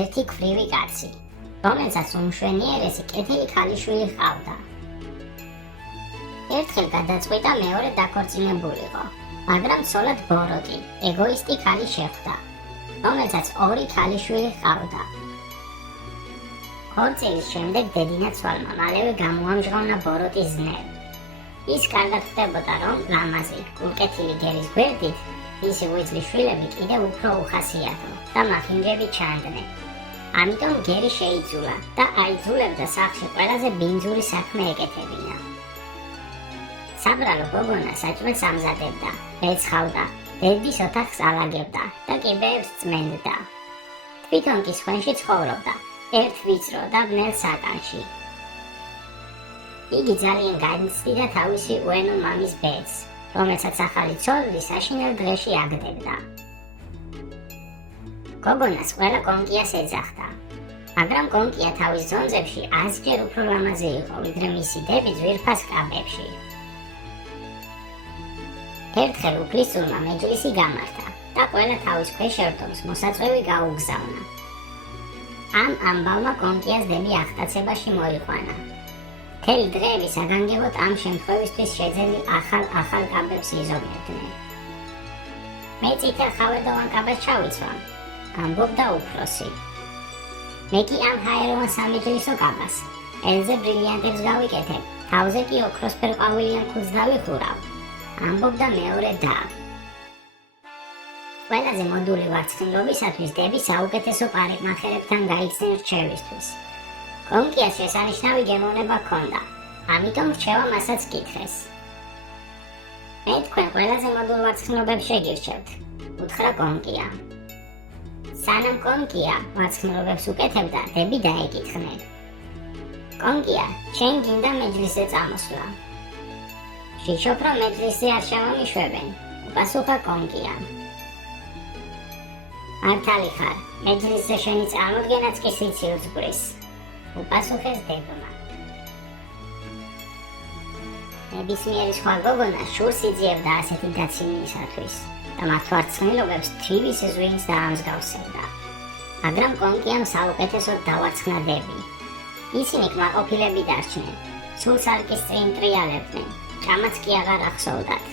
ერთი ქვრივი კაცი, რომელსაც უმშვენიერესი კეთილი ქალიშვილი ჰყავდა. ერთხელ გადაწყვიტა მეორე დაქორწინებულიყო, მაგრამ ცოლად ბოროტი, ეგოისტი ქალი შეხვდა, რომელსაც ორი ქალიშვილი ჰყავდა. ხორცილის შემდეგ დედინაცვალმა მალევე გამოამჟღავნა ბოროტის ზნე. ის კარგად ხვდებოდა, რომ ლამაზი, გულკეთილი გერის გვერდით მისი ღვიძლი შვილები კიდევ უფრო უხასიათო და მახინჯები ჩანდნენ. ამიტომ გერი შეიძულა და აიძულებდა სახლში ყველაზე ბინძური საქმე ეკეთებინა. საბრალო გოგონა საჭმელს ამზადებდა, ეცხავდა, დედის ოთახს ალაგებდა და კიბეებს წმენდდა. თვითონ კი სხვენში ცხოვრობდა, ერთ ვიწრო და ბნელ საკანში. იგი ძალიან განიცდიდა თავისი უენო მამის ბედს, რომელსაც ახალი ცოლი საშინელ დღეში აგდებდა. გოგონას ყველა კონკიას ეძახდა, მაგრამ კონკია თავის ზონზებში 100-ჯერ უფრო ლამაზი იყო, ვიდრე მისი დები ძვირფას კაბებში. ერთხელ უფლისწულმა მეჯლისი გამართა და ყველა თავის ქვეშ ერთობს მოსაწვევი გაუგზავნა. ამ ამბავმა კონკიას დები აღტაცებაში მოიყვანა. მთელი დღეები საგანგებოდ ამ შემთხვევისთვის შეძენილ ახალ კაბებს იზომებდნენ. მე წითელ ხავერდოვან კაბას ჩავიცვამ, ამბობდა უფროსი. მე კი ამ ჰაეროვან სამეჯლისო კაბას, ელზე ბრილიანტებს გავიკეთებ, თავზე კი ოქროსფერ ყვავილიან ქუდს დავიხურავ, ამბობდა მეორე და. ყველაზე მოდული ვარცხნილობისათვის დები საუკეთესო პარიკმახერებთან გაიქცნენ რჩევისთვის. კონკიას შესანიშნავი გემოვნება ჰქონდა, ამიტომ რჩევა მასაც კითხეს. მე თქვენ ყველაზე მოდულ ვარცხნილობებს შეგირჩევთ, უთხრა კონკია. სანამ კონკია ვარცხნილობებს უკეთებდა, დები დაეკითხნენ. კონკია, ჩემ გინდა მეჯლისზე წამოსვლა. შიშობ, რომ მეჯლისზე არ შემომიშვებენ, უპასუხა კონკია. მართალი ხარ, მეჯლისზე შენი წარმოდგენაც კი სიცილს გვრის, უპასუხეს დებმა. ნებისმიერი სხვა გოგონა შურს იძიებდა ასეთი დაცინისათვის და მათ ვარცხნილობებს თრივის ზვინს დაამსგავსებდა, მაგრამ კონკიამ საუკეთესოდ დავარცხნა დები. ისინი კმაყოფილები დარჩნენ, სულ სარკის წინ ტრიალებდნენ, ჭამაც კი აღარ ახსოვდათ.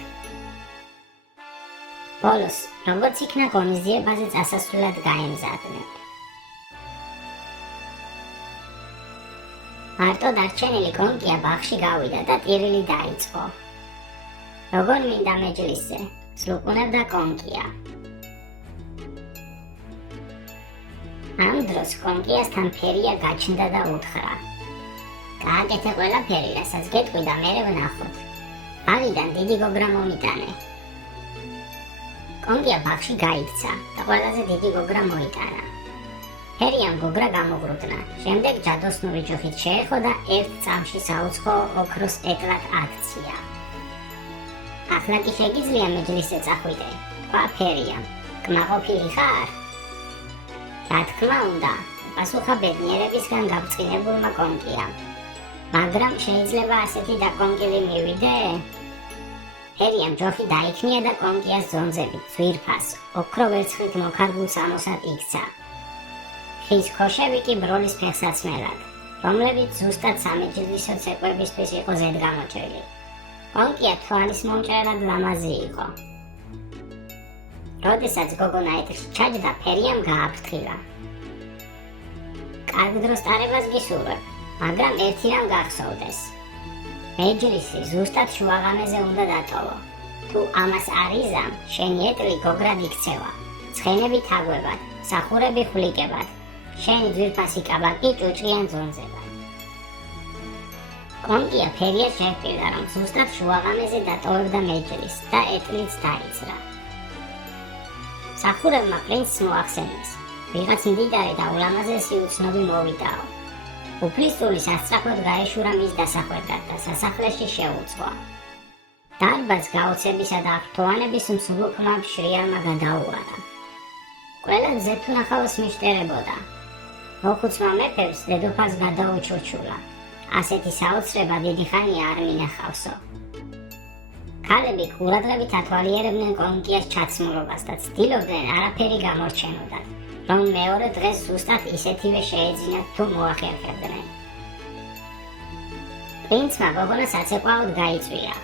ბოლოს, როგორც იქნა ღონისძიებაზე წასასვლელად გაემზადნენ. მარტო დარჩენილი კონკია ბაღში გავიდა და ტირილი დაიწყო. როგორ მინდა მეჯლისზე, სრულყუნებდა კონკია. ამ დროს კონკიასთან ფერია გაჩნდა და უთხრა. გააკეთე ყველაფერი, რასაც გეტყვი და მერე ვნახოთ. ბაღიდან დიდი გოგრა მომიტანე. კონკია ბაღში გაიქცა და ყველაზე დიდი გოგრა მოიტანა. ფერიამ გოგრა გამოღრუბნა, შემდეგ ჯადოსნური ჯოხით შეეხო და ერთ წამში საუცხო ოქროს ეტლად აქცია. ახლა კი შეგიძლია მეჯლისზე წახვიდე, თქვა ფერიამ. კმაყოფილი ხარ? რა თქმა უნდა, პასუხა ბედნიერებისგან გაბრწყინებულმა კონკიამ. მაგრამ შეიძლება ასეთი დაკონკილი მივიდე? ფერიამ ჯოხი დაიქნია და კონკიას ზონზებით ძვირფას, ოქრო ვერცხლით მოქარგულ სამოსად იქცა. ხის ქოშები კი ბროლის ფეხსაცმელად, რომლებიც ზუსტად სამეჯლისო ცეკვებისთვის იყო ზედგამოჭრილი. კონკია თვალის მომჭრელად ლამაზი იყო. როდესაც გოგონა ეთერში ჩაჯდა, ფერიამ გააფრთხილა. კარგ დროს ტარებას გისურვებ, მაგრამ ერთი რამ გახსოვდეს. მეჯლისი ზუსტად შუაღამეზე უნდა დატოვო. თუ ამას არ იზამ, შენი ეტლი გოგრად იქცევა, ცხენები თაგვებად, სახურები ხვლიკებად, შენი ძვირფასი კაბა კი ჭუჭყიან ზონზებად. კონკია ფერიას შეჰპირდა, რომ ზუსტად შუაღამეზე დატოვებდა მეჯლისს და ეტლიც დაიცრა. სახურებმა პრინცს მოახსენეს, ვიღაც მდიდარი და ულამაზესი უცნობი მოვიდაო. უფლისწული სასწრაფოდ გაეშურა მის დასახვედრად და სასახლეში შეუწყვა. დარბაზს გაოცებისა და აღფრთოვანების მსუბუქმა შრიალმა გადაუარა. ყველა ძეთუნახავს მიშტერებოდა. მოხუცმა მეფებს დედოფალს გადაუჩურჩულა. ასეთი საოცრება დიდი ხანია არ მინახავსო. ქალები ყურადღებით ათვალიერებდნენ კონკიას ჩაცმულობას და ცდილობდნენ არაფერი გამორჩენოდათ, რომ მეორე დღეს ზუსტად ისეთივე შეეძინათ თუ მოახერხებდნენ. პრინცმა გოგონა საცეკვაოდ გაიწვია.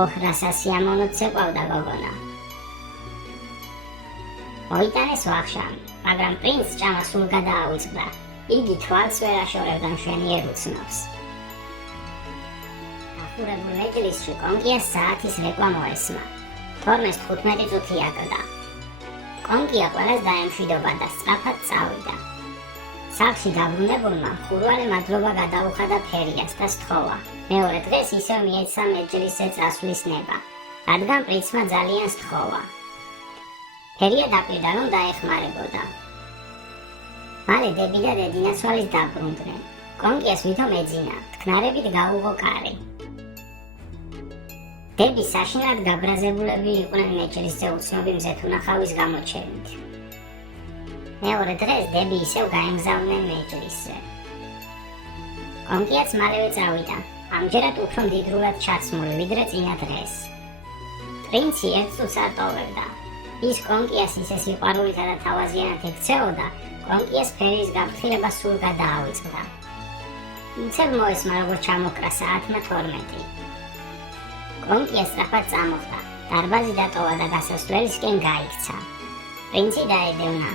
ოჰ, რა სასიამოვნოდ ცეკვავდა გოგონა. მოიტანეს ვახშამი, მაგრამ პრინცს ჭამა სულ გადააუწყდა. იგი თვალს ვერ აშორებდა მშვენიერ უცნობს. დახურებულ მეჯლისში კონკიას საათის რეკვა მოესმა. 12:15 წუთი აკლდა. კონკია ყველას დაემშვიდობა და სწრაფად წავიდა. სახლში დაბრუნებულმა ხურვალე მადლობა გადაუხადა ფერიას და სთხოვა. მეორე დღეს ისევ მიეცა მეჯლისზე წასვლის ნება, რადგან პრინცმა ძალიან სთხოვა. ფერია დაკვირდა, რომ დაეხმარებოდა. მალე დები და დედინაცვალის დაბრუნდნენ. კონკიას ვითომ ეძინა, თქნარებით გაუღო კარი. დები საშინლად გაბრაზებულები იყვნენ მეჯლისზე უცნობი მზეთუნახავის გამოჩენით. მეორე დღეს დები ისევ გაემგზავრნენ მეჯლისზე. კონკიაც მალევე წავიდა, ამჯერად უფრო მდიდრულად ჩაცმული, ვიდრე წინა დღეს. პრინცი ერთ წუთს არ ტოვებდა. ის კონკიას ისე სიყვარულითა და თავაზიანად ექცეოდა, კონკიას ფერის გაფრთხილება სულ გადაავიწყდა. მცებ მოესმა, როგორ ჩამოკრა საათმა 12. კონკია სწრაფად წამოხდა, დარბაზი დატოვა და გასასვლელისკენ გაიქცა. პრინცი დაედევნა.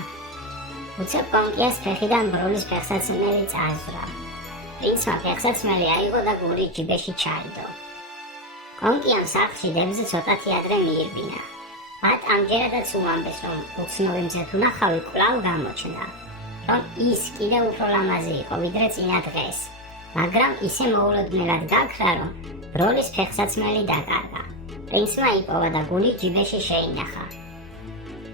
უცებ კონკიას ფეხიდან ბროლის ფეხსაცმელი წაზრა. პრინცმა ფეხსაცმელი აიღო და გული ჯიბეში ჩაიდო. კონკიამ სახლში დებზე ცოტათი ადრე მიირბინა. მათ ამჯერადაც უამბეს, რომ უცნობი მზეთუნახავი კვლავ გამოჩნდა, რომ ის კიდევ უფრო ლამაზი იყო, ვიდრე წინა დღეს, მაგრამ ისე მოულოდნელად გაქრა, რომ ბროლის ფეხსაცმელი დაკარგა. პრინცმა იპოვა და გული ჯიბეში შეინახა.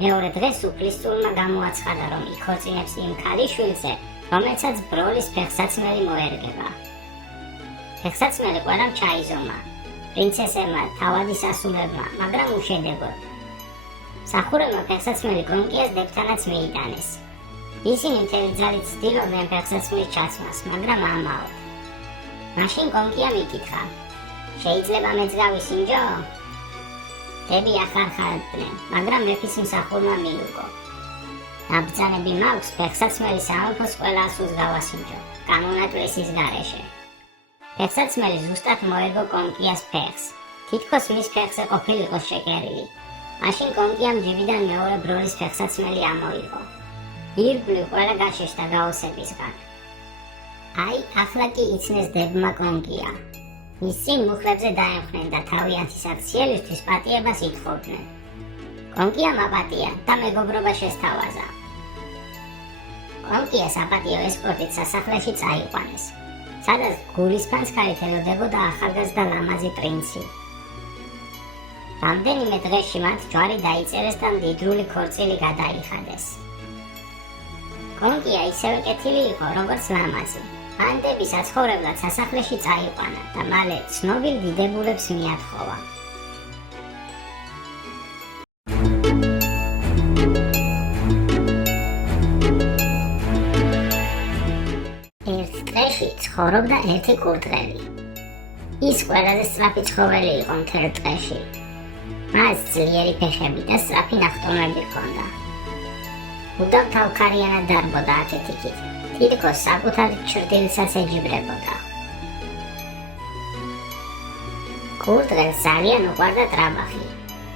მეორე დღეს უფლისწულმა გამოაცხადა, რომ იქორწინებს იმ ქალიშვილზე, რომელსაც ბროლის ფეხსაცმელი მოერგება. ფეხსაცმელი ყველამ ჩაიზომა, პრინცესებმა, თავადის ასულებმა, მაგრამ უშედეგოდ. სახურებმა ფეხსაცმელი კონკიას დებთანაც მიიტანეს. ისინი მთელი ძალით ცდილობდნენ ფეხსაცმლის ჩაცმას, მაგრამ ამაოდ. მაშინ კონკიამ იკითხა, შეიძლება მეც გავისინჯო? დები ახარხარდნენ, მაგრამ მეფის მსახურმა მიუგო. ნაბრძანები მაქვს ფეხსაცმელი სამეფოს ყველა ასულს გავასინჯო, გამონატვესის გარეშე. ფეხსაცმელი ზუსტად მოერგო კონკიას ფეხს, თითქოს მის ფეხზე ყოფილიყო შეკერილი. მაშინ კონკიამ ჯიბიდან მეორე ბროლის ფეხსაცმელი ამოიღო. ირგვლივ ყველა გაშიშდა გაოსებისგან. აი, ახლა კი იცნეს დებმა კონკია. მის წინ მუხლებზე დაემხნენ და თავიანთი საქციელისთვის პატიებას ითხოვდნენ. კონკიამ აპატია და მეგობრობა შესთავაზა. კონკიას აპატიო ესკორტით სასახლეში წაიყვანეს, სადაც გულისფანცქარით ელოდებოდა ახალგაზრდა ლამაზი პრინცი. რამდენიმე დღეში მათ ჯვარი დაიწერეს და მდიდრული ქორწილი გადაიხადეს. კონკია ისევე კეთილი იყო, როგორც ლამაზი. მან დები საცხოვრებლად სასახლეში წაიყვანა და მალე ცნობილ დიდებულებს მიათხოვა. ერთ ტყეში ცხოვრობდა ერთი კურდღელი. ის ყველაზე სწრაფი ცხოველი იყო მთელ ტყეში. მას ძლიერი ფეხები და სწრაფი ნახტომები ჰქონდა. მუდამ თავქარიანად დარბოდა ათეთიკით, თითქოს საკუთარ ჩრდილსაც ეჯიბრებოდა. კურდღელს ძალიან უყვარდა ტრაბახი.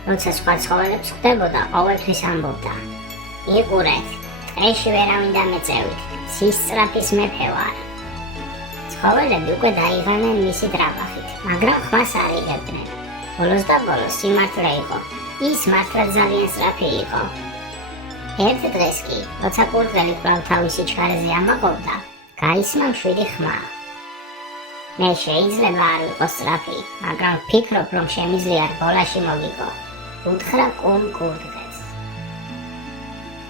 როცა სხვა ცხოველებს ხვდებოდა, ყოველთვის ამბობდა, იყურეთ, ტყეში ვერავინ დამეწევით, სისწრაფის მეფე ვარ. ცხოველები უკვე დაიღალნენ მისი ტრაბახით, მაგრამ ხმას არ იღებდნენ. ბოლოს და ბოლოს სიმართლე იყო, ის მართლა ძალიან სწრაფი იყო. ერთ დღეს კი, როცა კურდღელი კვლავ თავისი ჩქარეზე ამაყობდა, გაისმა მშვიდი ხმა. მე შეიძლება არ ვიყო სწრაფი, მაგრამ ვფიქრობ, რომ შემიძლია რბოლაში მოგიგო. უთხრა კუმ კურდღელს.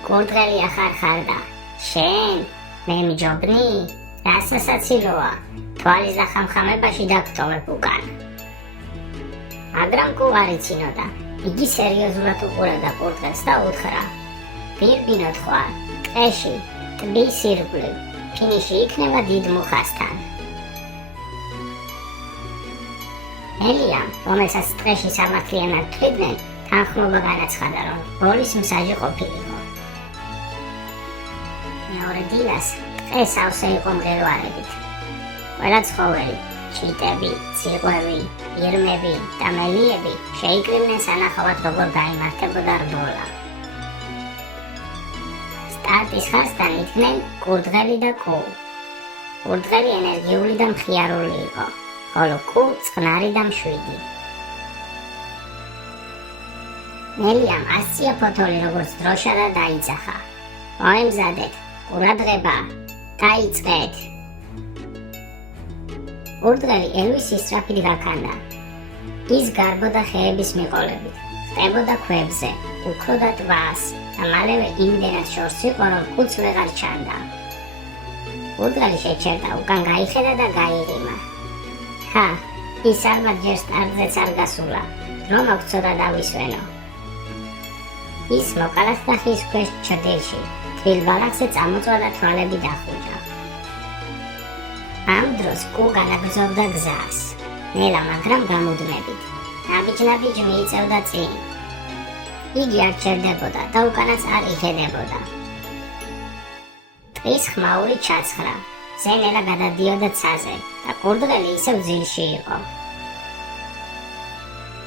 კურდღელი ახარხარდა, შენ, მე მჯობნი, რა სასაცილოა, თვალის დახამხამებაში დაგტოვებ უკან. მაგრამ კუ არ იცინოდა, იგი სერიოზულად უყურებდა კურდღელს და უთხრა, პირბინოთ ხვალ, ტყეში, ტბის ირგვლივ, ფინიში იქნება დიდ მუხასთან. ელიამ, რომელსაც ტყეში სამართლიანად თვლიდნენ, თანხმობა განაცხადა, რომ ბოლის მსაჯი ყოფილიყო. დილას ტყე სავსე იყო მღელვარებით. ყველა ცხოველი, ჩიტები, ციყვები, ირმები და მელიები შეიკრიბნენ სანახავად როგორ გაიმართებოდა რბოლა. სტარტის ხაზთან იდგნენ კურდღელი და კუ. კურდღელი ენერგიული და მხიარული იყო, ხოლო კუ წყნარი და მშვიდი. მელიამ ასწია ფოთოლი როგორც დროშა და დაიძახა. მოემზადეთ, ყურადღება, დაიწყეთ. კურდღელი ელვის ისწრაფით გაქანდა. ის გარბოდა ხეების მიყოლებით, ხტებოდა ქვებზე, უქროდა ტბას და მალევე იმდენად შორს იყო, რომ კუც ვეღარ ჩანდა. კურდღელი შეჩერდა, უკან გაიხედა და გაიღიმა. ის ალბათ ჯერ სტარტზეც არ გასულა, დრო მოგწოდა დავისვენო. ის მოკალათდა ხის ქვეშ ჩრდილში, თბილ ბალახზე წამოწვა და თვალები დახუჯა. ამ დროს კუ განაგრძობდა გზას, ნელა მაგრამ გამუდმებით. ნაბიჯ-ნაბიჯ მიიწევდა წინ. იგი არ ჩერდებოდა და უკანაც არ იხედებოდა. ტყის ხმაური ჩაცხრა, ზენელა გადადიოდა ცაზე და კურდღელი ისევ ძილში იყო.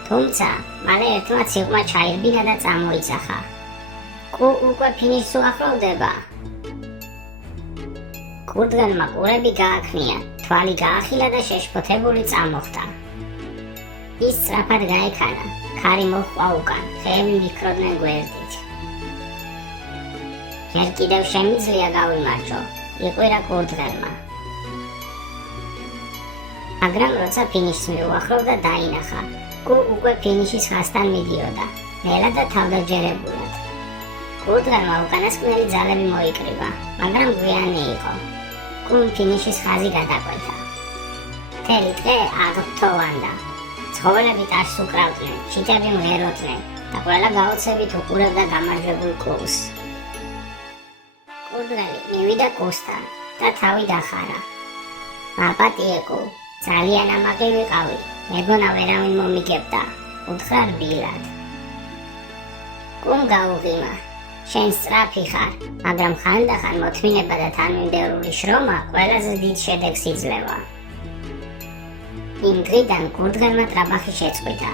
თუმცა მალე ერთმა ციყვმა ჩაირბინა და წამოიძახა. კუ უკვე ფინიშს უახლოვდება. კურდღელმა ყურები გააქნია, თვალი გაახილა და შეშფოთებული წამოხდა. ის სწრაფად გაექანა, ქარი მოჰყვა უკან, ხეები მიქროდნენ გვერდით. ჯერ კიდევ შემიძლია გავიმარჯო, იყვირა კურდღელმა. მაგრამ როცა ფინიშს მიუახლოვდა, დაინახა. კუ უკვე ფინიშის ხაზთან მიდიოდა, ნელა და თავდაჯერებულად. კურდღელმა უკანასკნელი ძალები მოიკრიბა, მაგრამ გვიანი იყო. კუმ ფინიშის ხაზი გადაკვეთა. მთელი დღე აღფრთოვანდა. ცხოველები ტაშს უკრავდნენ, ჩიტები მღეროდნენ და ყველა გაოცებით უყურებდა გამარჯვებულ კუს. კურდღელი მივიდა კუსთან და თავი დახარა. მაპატიე კუ, ძალიან ამაყი ვიყავი, მეგონა ვერავინ მომიგებდა, უთხრა რბილად. კუმ გაუღიმა. შენ სწრაფი ხარ, მაგრამ ხანდახან მოთმინება და თანმიმდევრული შრომა ყველაზე დიდ შედეგს იძლევა. იმ დღიდან კურდღელმა ტრაბახი შეწყვიტა.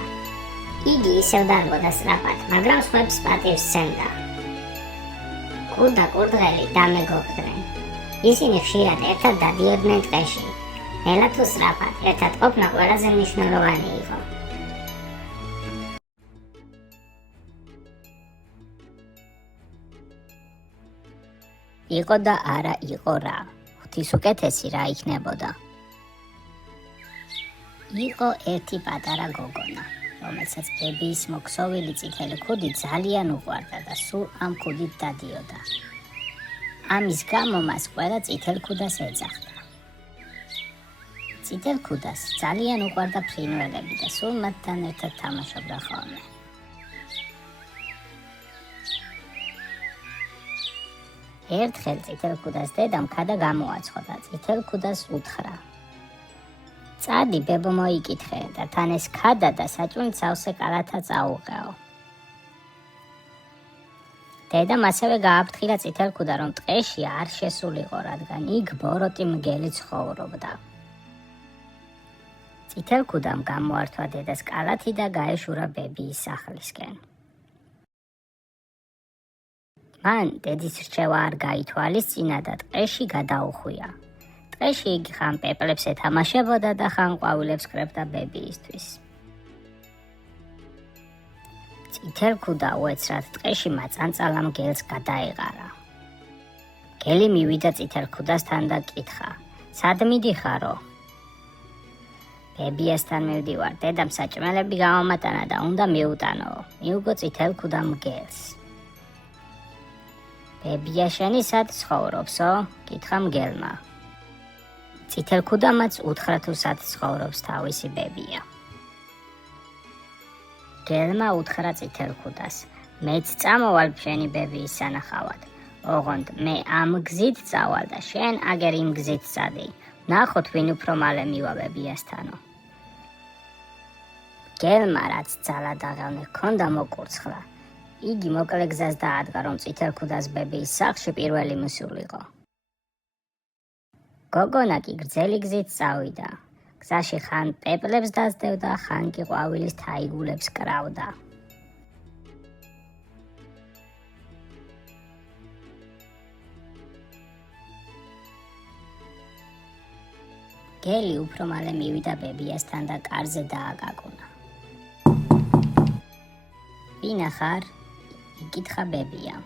იგი ისევ დარბოდა სწრაფად, მაგრამ სხვებს პატივს სცემდა. კუ და კურდღელი დამეგობრდნენ. ისინი ხშირად ერთად დადიოდნენ ტყეში. ნელა თუ სწრაფად, ერთად ყოფნა ყველაზე მნიშვნელოვანი იყო. იყო და არა იყო რა. ღვთისუკეთესი რა იქნებოდა. იყო ერთი პატარა გოგონა, რომელსაც ბებიის მოქსოვილი წითელი ქუდი ძალიან უყვარდა და სულ ამ ქუდით დადიოდა. ამის გამო მას ყველა წითელ ქუდას ეძახდა. წითელ ქუდას ძალიან უყვარდა ფრინველები და სულ მათთან ერთად თამაშობდა ხოლმე. ერთხელ წითელ ქუდას დედამ ქადა გამოაცხო და წითელ ქუდას უთხრა. წადი ბებო მოიკითხე და თან ეს ქადა და საჭმელი სავსე კალათა წაუღეო. დედამ ასევე გააფრთხილა წითელ ქუდა, რომ ტყეში არ შესულიყო, რადგან იქ ბოროტი მგელი ცხოვრობდა. წითელ ქუდამ გამოართვა დედას კალათი და გაეშურა ბებიის სახლისკენ. მან დედის რჩევა არ გაითვალისწინა და ტყეში გადაუხვია. ტყეში იგი ხან პეპლებს ეთამაშებოდა და ხან ყვავილებს კრებდა ბებიისთვის. წითელ ქუდა უეცრად ტყეში მაწანწალა მგელს გადაეღარა. მგელი მივიდა წითელ ქუდასთან და კითხა: სად მიდიხარო? ბებიასთან მივდივარ, დედამ საჭმელები გამომატანა და უნდა მიუტანო. მიუგო წითელ ქუდამ მგელს. ბებია შენი სად ცხოვრობსო? კითხა მგელმა. წითელ ქუდამაც უთხრა თუ სად ცხოვრობს თავისი ბებია. მგელმა უთხრა წითელ ქუდას: მეც წამოვალ შენი ბებიის სანახავად. ოღონდ მე ამ გზით წავალ და შენ აგერ იმ გზით წადი. ნახოთ ვინ უფრო მალე მივა ბებიასთანო. მგელმა რაც ძალა დაღელნე ჰქონდა მოკურცხლა. იგი მოკლე გზას დაადგა, რომ წითელ ქუდას ბებიის სახლში პირველი მოსულიყო. გოგონა კი გრძელი გზით წავიდა. გზაში ხან პეპლებს დასდევდა, ხან კი ყვავილის თაიგულებს კრავდა. გელი უფრო მალე მივიდა ბებიასთან და კარზე დააკაკუნა. ვინა ხარ? იკითხა ბებიამ.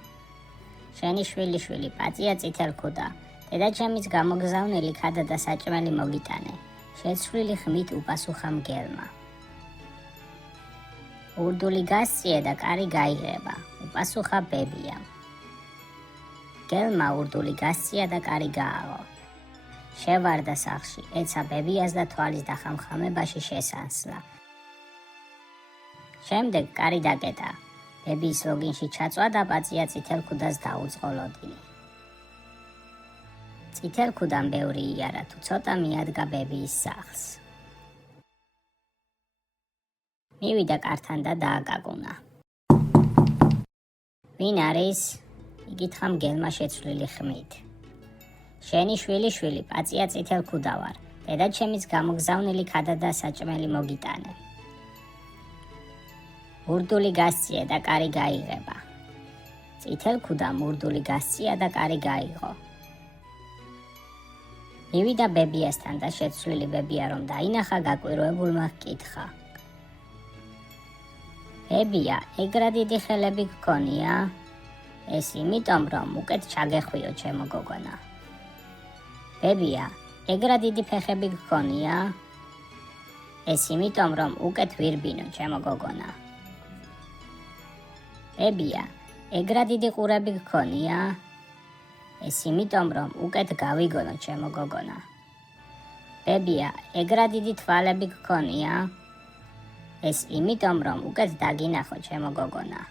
შენი შვილი პაწია წითელქუდა. დედაჩემის გამოგზავნილი ქადა და საჭმელი მოგიტანე. შეცვლილი ხმით უპასუხა მგელმა. ურდული გასწიე და კარი გაიღება, უპასუხა ბებიამ. მგელმა ურდული გასწია და კარი გააღო. შევარდა სახლში, ეცა ბებიას და თვალის დახამხამებაში შესანსლა. შემდეგ კარი დაკეტა. ბებიის ლოგინში ჩაწვა და პაწია წითელქუდას დაუწყოლოდინი. წითელქუდამ ბევრი იარა, თუ ცოტა მიადგა ბებიის სახლს. მივიდა კართან და დააკაკუნა. ვინ არის? იკითხა მგელმა შეცვლილი ხმით. შენი შვილი პაწია წითელქუდა ვარ. დედაჩემის გამოგზავნილი ქადა და საჭმელი მოგიტანე. ურდული გასწიე და კარი გაიღება. წითელქუდამ ურდული გასწია და კარი გაიღო. მივიდა ბებიასთან და შეცვლილი ბებია რომ დაინახა გაკვირვებულმა ჰკითხა. ბებია, ეგრა დიდი ხელები გქონია? ეს იმიტომ რომ უკეთ ჩაგეხვიო ჩემო გოგონა. ბებია, ეგრა დიდი ფეხები გქონია? ეს იმიტომ რომ უკეთ ვირბინო ჩემო გოგონა. ბებია, ეგრა დიდი ყურები გქონია? ეს იმიტომ რომ უკეთ გავიგონო ჩემო გოგონა. ბებია, ეგრა დიდი თვალები გქონია? ეს იმიტომ რომ უკეთ დაგინახო ჩემო გოგონა.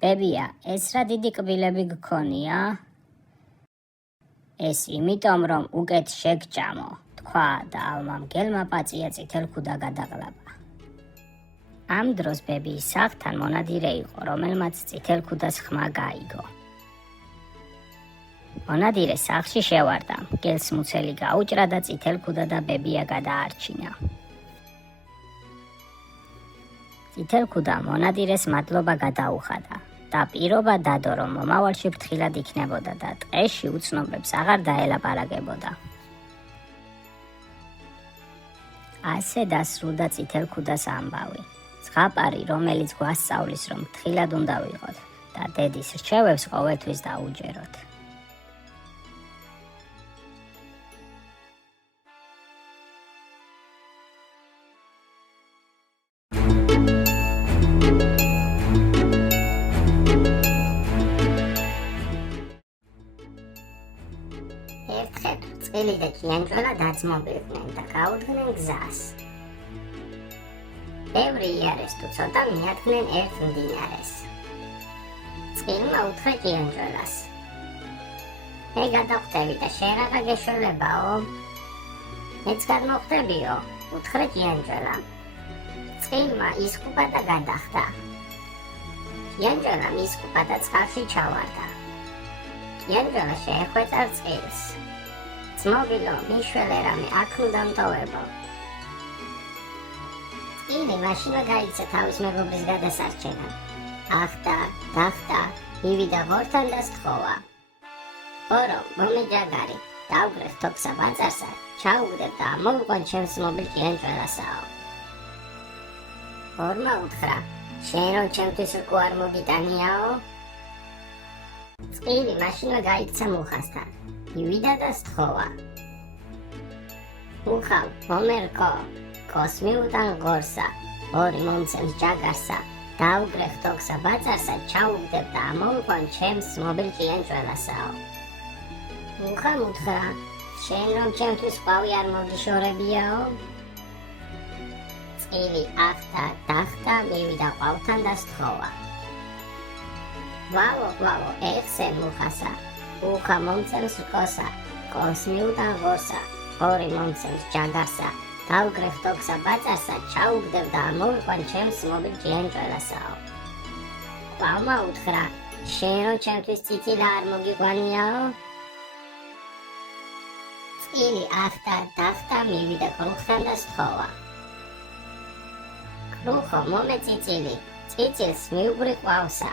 ბებია, ეს რა დიდი კბილები გქონია? ეს იმიტომ რომ უკეთ შეგჭამო, თქვა და ალმა მგელმა პაწია წითელქუდა გადაყლაპა. ამ დროს ბებიის სახლთან მონადირე იყო, რომელმაც წითელქუდას ხმა გაიგო. მონადირე სახლში შევარდა, მგელს მუცელი გაუჭრა და წითელქუდა და ბებია გადაარჩინა. წითელქუდა მონადირეს მადლობა გადაუხადა და პირობა დადო, რომ მომავალში ფრთხილად იქნებოდა და ტყეში უცნობებს აღარ დაელაპარაკებოდა. ასე დასრულდა წითელქუდას ამბავი. ზღაპარი, რომელიც გვასწავლის, რომ ფრთხილად უნდა ვიყოთ და დედის რჩევებს ყოველთვის დაუჯეროთ. ერთხელ წყილი და ჭიანჭველა დაძმობილდნენ და გაუდგნენ გზას. ბევრი იარეს თუ ცოტა მიადგნენ ერთ მდინარეს. წყილმა უთხრა ჭიანჭველას. მე გადავხვდები და შენ რაღა გეშველებაო? მეც გადმოვხვდებიო, უთხრა ჭიანჭველა. წყილმა ისკუპა და გადახდა. ჭიანჭველამ ისკუპა და წყალში ჩავარდა. ჭიანჭველა შეეხვეწა წყილს. ძმობილო, მიშველე რამე, აქ უნდა მტოვებო. წილი მაშინვე გაიქცა თავის მეგობრის გადასარჩენად. დახტა, მივიდა ღორთან და სთხოვა. ორო, მომეჯაგარი, დავგრეხ თოქსა ბაწარსა, ჩაუგდებ და მოვიყვან ჩემს მობილ ჭიანჭველასაო. ორმა უთხრა, შენ რომ ჩემთვის რკო არ მოგიტანიაო? წილი მაშინვე გაიქცა მუხასთან. მივიდა და სთხოვა. მუხა, მომერკო, კოს მიუტან ღორსა, ორი მომცემს ჯაგარსა, დავგრეხ თოქსა ბაწარსა, ჩაუგდებ და ამოვიყვან ჩემს მობილ ჭიანჭველასაო. მუხამ უთხრა, შენ რომ ჩემთვის ყვავი არ მოგიშორებიაო? წილი დახტა, მივიდა ყვავთან და სთხოვა. ვალო, ეხსე მუხასა, მუხა მომცემს რკოსა, კოს მიუტან ღორსა, ორი მომცემს ჯაგარსა, დავგრეხ თოქსა ბაწარსა, ჩაუგდებ და ამოვიყვან ჩემს მობილ ჭიანჭველასაო. ყვავმა უთხრა, შენ რომ ჩემთვის წიწილა არ მოგიყვანიაო? წილი ახტა დახტა მივიდა კრუხთან და სთხოვა. კრუხო მომე წიწილი, წიწილს მიუგრი ყვავსა,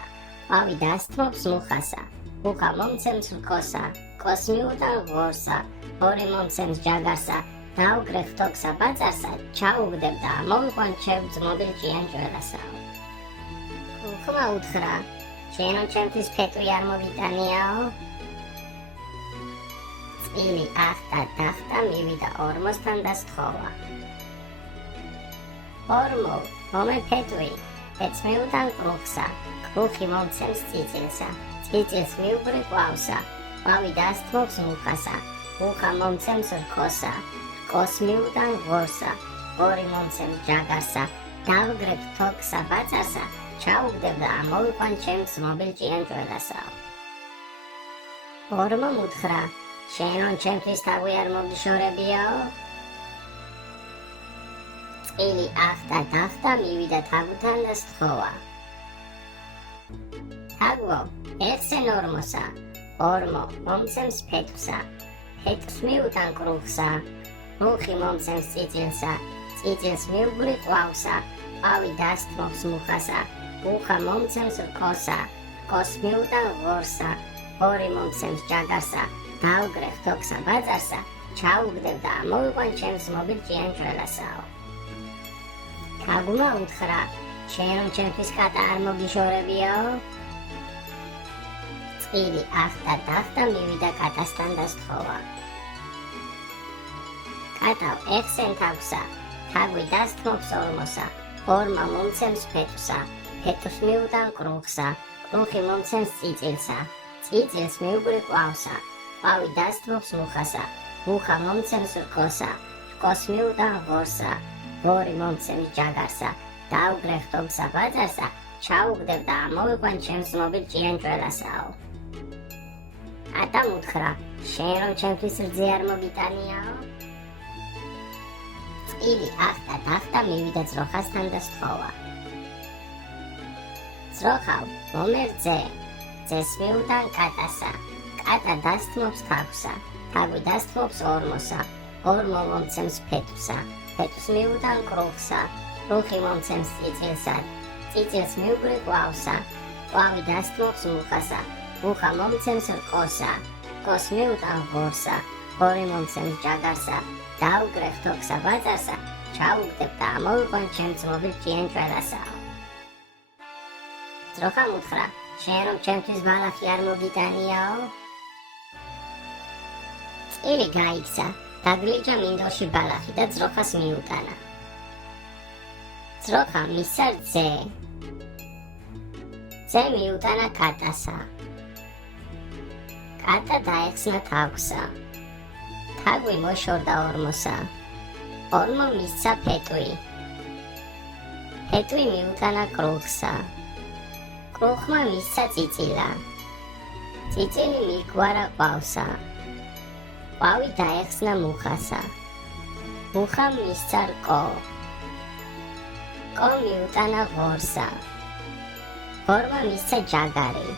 ყვავი დასთმობს მუხასა, მუხა მომცემს რკოსა, რკოს მიუტან ღორსა, ღორი მომცემს ჯაგარსა, დაუგრე ხტოქსა ბაწარსა, ჩაუგდებ და მოვიყვან ჩემ ძმობილ ჭიანჭველასაო. კრუხმა უთხრა, შენო ჩემთვის ფეტვი არ მოგიტანიაო? წილი ახტა დახტა მივიდა ორმოსთან და სთხოვა. ორმო, მომე ფეტვი, ფეტს მიუტან კრუხსა, კრუხი მომცემს წიწილსა, წიწილს მიუგრი ყვავსა, ყვავი დასთმობს მუხასა, მუხა მომცემს რკოსა, რკოს მიუტან ღორსა, ღორი მომცემს ჯაგარსა, დავგრებ თოქსა ბაწარსა, ჩაუგდებ და მოვიყვან ჩემ ძმობილ ჭიანჭველასაო. ორმომ უთხრა, შენო ჩემთვის თაგვი არ მოგიშორებიაო? წილი ახტა დახტა მივიდა თაგვთან და სთხოვა. თაგვო, ეხსენ ორმოსა, ორმო მომცემს ფეტვსა, ფეტვს მიუტან კრუხსა, კრუხი მომცემს წიწილსა, წიწილს მიუგრი ყვავსა, ყვავი დასთმობს მუხასა, მუხა მომცემს რკოსა, რკოს მიუტან ღორსა, ღორი მომცემს ჯაგარსა, დავგრე ხტოქსა ბაწარსა, ჩაუგდებ და მოვიყვან ჩემ ძმობილ ჭიანჭველასაო. თაგვმა უთხრა, შენო ჩემთვის კატა არ მოგიშორებიაო? წილი ახტა დახტა მივიდა კატასთან და სთხოვა. კატავ, ეხსენ თაგვსა, თაგვი დასთმობს ორმოსა, ორმა მომცემს ფეტვსა, ფეტვს მიუტან კრუხსა, კრუხი მომცემს წიწილსა, წიწილს მიუგრი ყვავსა, ყვავი დასთმობს მუხასა, მუხა მომცემს რკოსა, რკოს მიუტან ღორსა, ღორი მომცემს ჯაგარსა, დავგრე ხტოქსა ბაწარსა, ჩაუგდებ და მოვიყვან ჩემ ძმობილ ჭიანჭველასაო. კატამ უთხრა, შენ რომ ჩემთვის რძე არ მოგიტანიაო? წილი ახტა დახტა მივიდა ძროხასთან და სთხოვა. ძროხავ, მომე რძე, ძეს მიუტან კატასა, კატა დასთმობს თაგვსა, თაგვი დასთმობს ორმოსა, ორმო მომცემს ფეტვსა, ფეტვს მიუტან კრუხსა, კრუხი მომცემს წიწილსა, წიწილს მიუგრი ყვავსა, ყვავი დასთმობს მუხასა, მუხა მომცემს რკოსა, რკოს მიუტან ღორსა, ღორი მომცემს ჯაგარსა, დავგრე ხტოქსა ბაწარსა, ჩაუგდებ და მოვიყვან ჩემ ძმობილ ჭიანჭველასაო. ძროხამ უთხრა, შენ რომ ჩემთვის ბალახი არ მოგიტანიაო? წილი გაიქცა, დაგლიჯა მინდორში ბალახი და ძროხას მიუტანა. ძროხა მისცა რძე, რძე მიუტანა კატასა. კატა დაეხსნა თაგვსა, თაგვი მოშორდა ორმოსა, ორმო მისცა ფეტვი, ფეტვი მიუტანა კრუხსა, კრუხმა მისცა წიწილა, წიწილი მიგვარა ყვავსა, ყვავი დაეხსნა მუხასა, მუხამ მისცა რკო, რკო მიუტანა ღორსა, ღორმა მისცა ჯაგარი.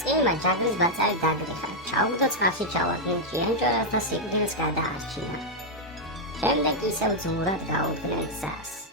წილმა ჯაგრის ბაწარი დაგრიხა, ჩაუგდო წყალში ჩავარდნენ ჭიანჭველას და სიკვდილს გადაარჩინა. შემდეგ ისევ ძმურად გაუდგნენ გზას.